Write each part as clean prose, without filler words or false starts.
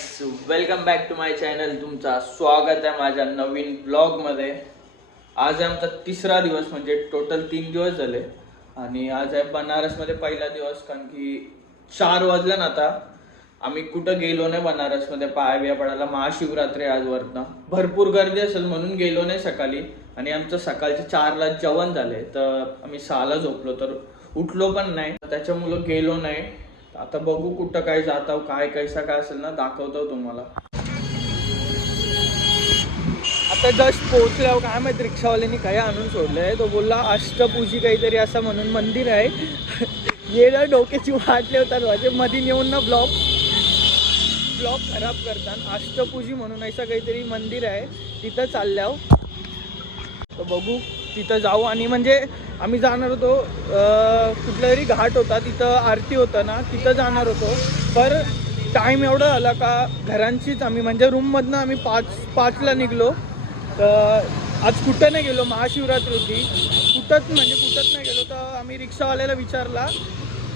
Guys, welcome back to my channel. तुमचा स्वागत आहे माझ्या नवीन ब्लॉगमध्ये. आज आहे आमचा तिसरा दिवस, म्हणजे टोटल 3 दिवस झाले. आणि आज आहे बनारसमध्ये पहिला दिवस, कारण की 4 वाजल्या ना. आता आम्ही कुठं गेलो नाही बनारसमध्ये पाया बिया पडायला. महाशिवरात्री आज वरनं भरपूर गर्दी असेल म्हणून गेलो नाही सकाळी. आणि आमचं सकाळचे 4ला जेवण झाले, तर आम्ही 6ला झोपलो, तर उठलो पण नाही, त्याच्यामुळं गेलो नाही. आता बघू कुठं काय जात, काय कैसा काय असेल ना दाखवतो तुम्हाला. आता जस्ट पोहोचल्यावर काय माहिती रिक्षावाल्यानी काय आणून सोडलंय. तो बोलला अष्टपूजी काहीतरी असं म्हणून मंदिर आहे. ये ना डोक्याची वाट ठेवतात माझे मध्ये येऊन ना ब्लॉग खराब करतात. अष्टपूजी म्हणून असं काहीतरी मंदिर आहे, तिथं चालल्यावर तर बघू तिथं जाऊ. आणि म्हणजे आम्ही जाणार होतो, कुठला तरी घाट होता, तिथं आरती होतं ना, तिथं जाणार होतो. पर टाईम एवढं झाला का घरांचीच आम्ही म्हणजे रूममधनं आम्ही 5ला निघलो. तर आज कुठं नाही गेलो, महाशिवरात्री होती, कुठंच नाही गेलो. तर आम्ही रिक्षावाल्याला विचारला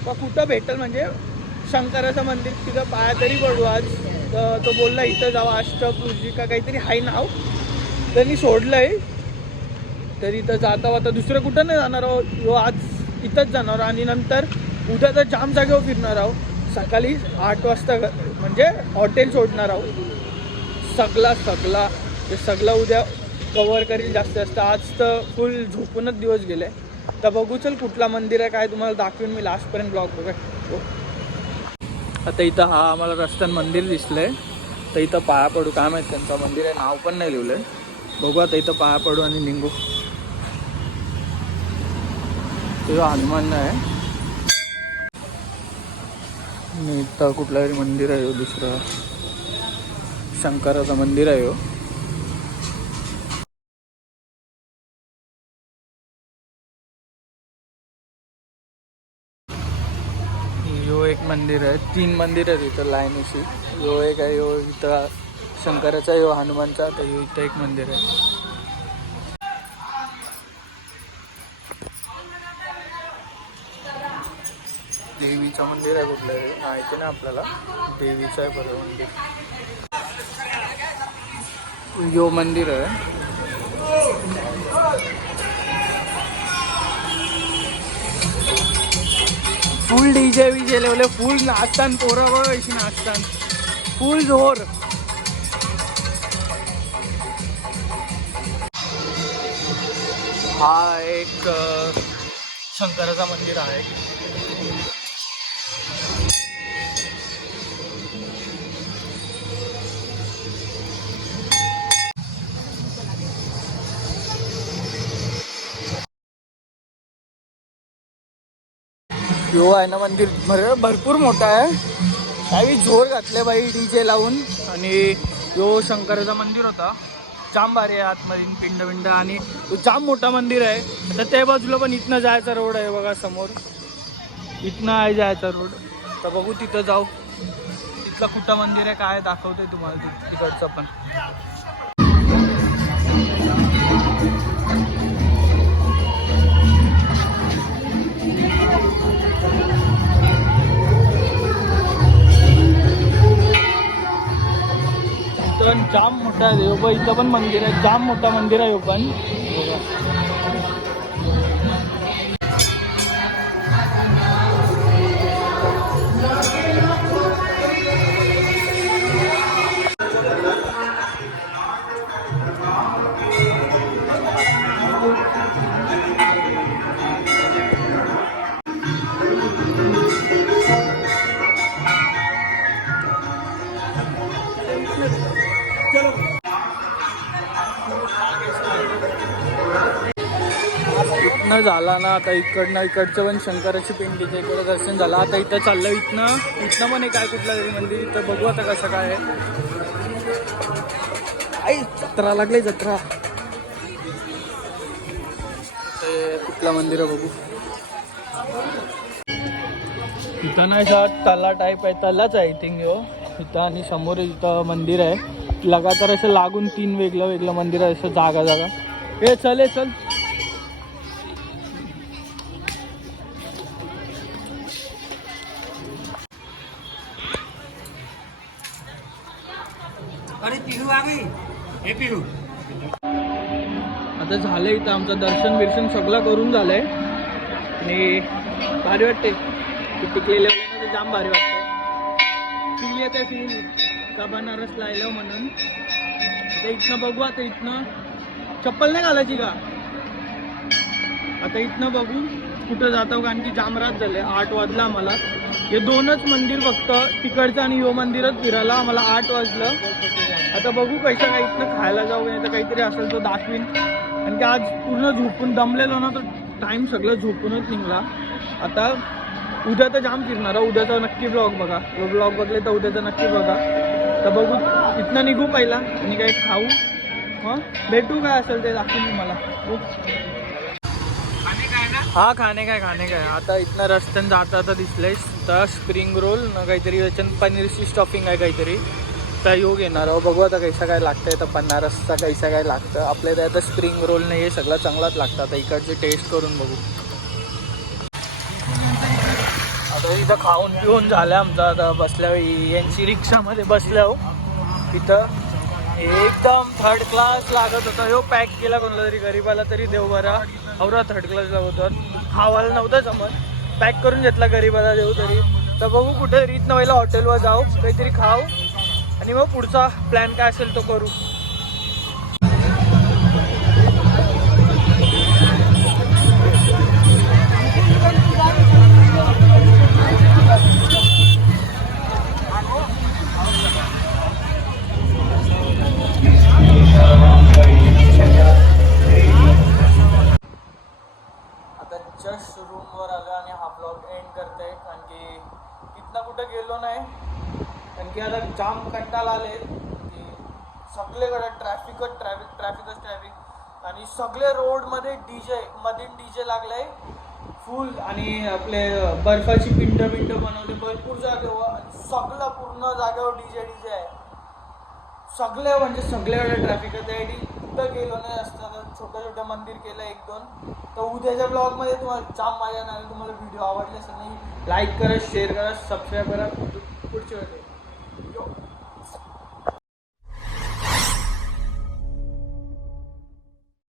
का कुठं भेटेल म्हणजे शंकराचं मंदिर, तिथं पाया तरी पडू आज. तर तो बोलला इथं जावा, अष्टपूजी का काहीतरी आहे नाव, त्यांनी सोडलं आहे. तर इथं जाता आता दुसरं कुठं नाही जाणार आहोत, आज इथंच जाणार. आणि नंतर उद्या तर जाम जागेवर फिरणार आहोत. सकाळी 8 वाजता म्हणजे हॉटेल सोडणार आहोत. सगळा उद्या कवर करील जास्त. आज तर फुल झोपूनच दिवस गेले. तर बघू चल कुठला मंदिर आहे काय तुम्हाला दाखवून मी लास्टपर्यंत ब्लॉग बघा. आता इथं हा आम्हाला रस्त्यानं मंदिर दिसलंय, तर इथं पाया पडू. काय माहिती त्यांचं मंदिर आहे, नाव पण नाही लिहिलंय. बघू आता इथं पाया पडू आणि निघू. तो हनुमान आहे आणि इथं कुठलं तरी मंदिर आहे, दुसरं शंकराचं मंदिर आहे. यो एक मंदिर आहे, 3 मंदिर आहेत इथं लाईनीशी. यो एक आहे, यो इथं शंकराचा, यो हनुमानचा, तर यो इथं एक मंदिर आहे. देवीचं मंदिर आहे कुठलं आहे माहिती ना आपल्याला. देवीचं आहे बरं मंदिर. यो मंदिर आहे. फुल डीजे विजे लेवले, फुल नाचतान पोरं वयशी नाचतान, फुल जोर. हा एक शंकराचा मंदिर आहे. यो आहे ना मंदिर भरपूर मोठा आहे. काही जोर घातले बाई डीजे लावून. आणि यो शंकराचा मंदिर होता, जाम भारी आहे. आतमध्ये पिंड आणि तो जाम मोठा मंदिर आहे. आता त्या बाजूला पण इथनं जायचा रोड आहे बघा समोर, इथनं आहे जायचा रोड. तर बघू तिथं जाऊ, तिथलं कुठं मंदिर आहे काय दाखवतोय तुम्हाला तिकडचं पण. जाम मोठा आहे यो, इथं पण मंदिर आहे, जाम मोठा मंदिर आहे यो पण. इथनं झाला ना, आता इकडचं पण शंकराची पिंडीच्या इकडे दर्शन झालं. आता इथं चाललं, इथनं पण एक काय कुठलं तरी मंदिर, इथं बघू आता कसं काय आहे. आई जत्रा लागली, जत्रा. ते कुठलं मंदिर आहे बघू. इथं नाही तला टाईप आहे, तलाच आहे आय थिंक यो इथं. आणि समोर इथं मंदिर आहे लगातार असं लागून 3 वेगळं मंदिर आहे, असं जागा. हे चल. आता झालं इथं आमचं दर्शन बिर्शन सगळं करून झालंय आणि भारी वाटते टिकलेले तर जाम भारी वाटतंय. फील येते फील का बनारस लायलं म्हणून. आता इथनं बघू. आता इथनं चप्पल नाही घालायची का. आता इथनं बघू कुठं जातो कारण की जाम रात झाले. 8 वाजला आम्हाला. हे दोनच मंदिर फक्त तिकडचं आणि यो मंदिरच फिरायला आम्हाला 8 वाजलं. आता बघू पैसा काय इथनं खायला जाऊ नाही तर काहीतरी असेल तो दाखवीन. कारण की आज पूर्ण झोपून दमलेलो ना तर टाईम सगळं झोपूनच निघला. आता उद्या तर जाम फिरणार. उद्याचा नक्की ब्लॉग बघा. ब्लॉग बघले तर उद्याचा नक्की बघा. तर बघू इथनं निघू पहिला आणि काही खाऊ मग भेटू. काय असेल ते दाखवून मला. हा खाणे काय आता इथनं रस्त्यानं जाता आता दिसलंय तर स्प्रिंग रोल ना काहीतरी त्याच्यानं पनीरची स्टफिंग आहे काहीतरी तर योग येणार आहो. बघू आता कैसा काय लागतंय. तर बनारसचा कैसा काय लागतं. आपल्या इथे आता स्प्रिंग रोल नाही हे सगळं चांगलाच लागतं. आता इकडचे टेस्ट करून बघू. आता इथं खाऊन पिऊन झालं आमचं. आता बसल्या यांची रिक्षामध्ये बसल्या हो. इथं एकदम 3rd क्लास लागत होता. ह्यो पॅक केला कोणाला तरी गरीबाला तरी देव बरा. औरा 3rd क्लास लागत होता. खावायला नव्हतं जमत. पॅक करून घेतला गरीबाला देऊ तरी. तर बघू कुठे इथनं पहिला हॉटेलवर जाऊ काहीतरी खाऊ आणि मग पुढचा प्लॅन काय असेल तो करू. आता जस्ट रूमवर आलो आणि हा ब्लॉग एंड करते कारण की इथनं कुठं गेलो नाही. कारण की आता जाम कंटाळा आले की सगळीकडे ट्रॅफिक आणि सगळे रोडमध्ये डीजे लागले फुल आणि आपले बर्फाची पिंड बनवले भरपूर जागेवर. सगळं पूर्ण जागेवर डीजे आहे. सगळे म्हणजे सगळ्याकडे ट्रॅफिक आहे. त्यासाठी कुठं गेलो नाही असतं. छोटं मंदिर केलं 1-2. तर उद्याच्या ब्लॉगमध्ये तुम्हाला जाम मजा येणार. तुम्हाला व्हिडिओ आवडले असेल नाही लाईक करा शेअर करा सबस्क्राईब करा. पुढच्या वेळेस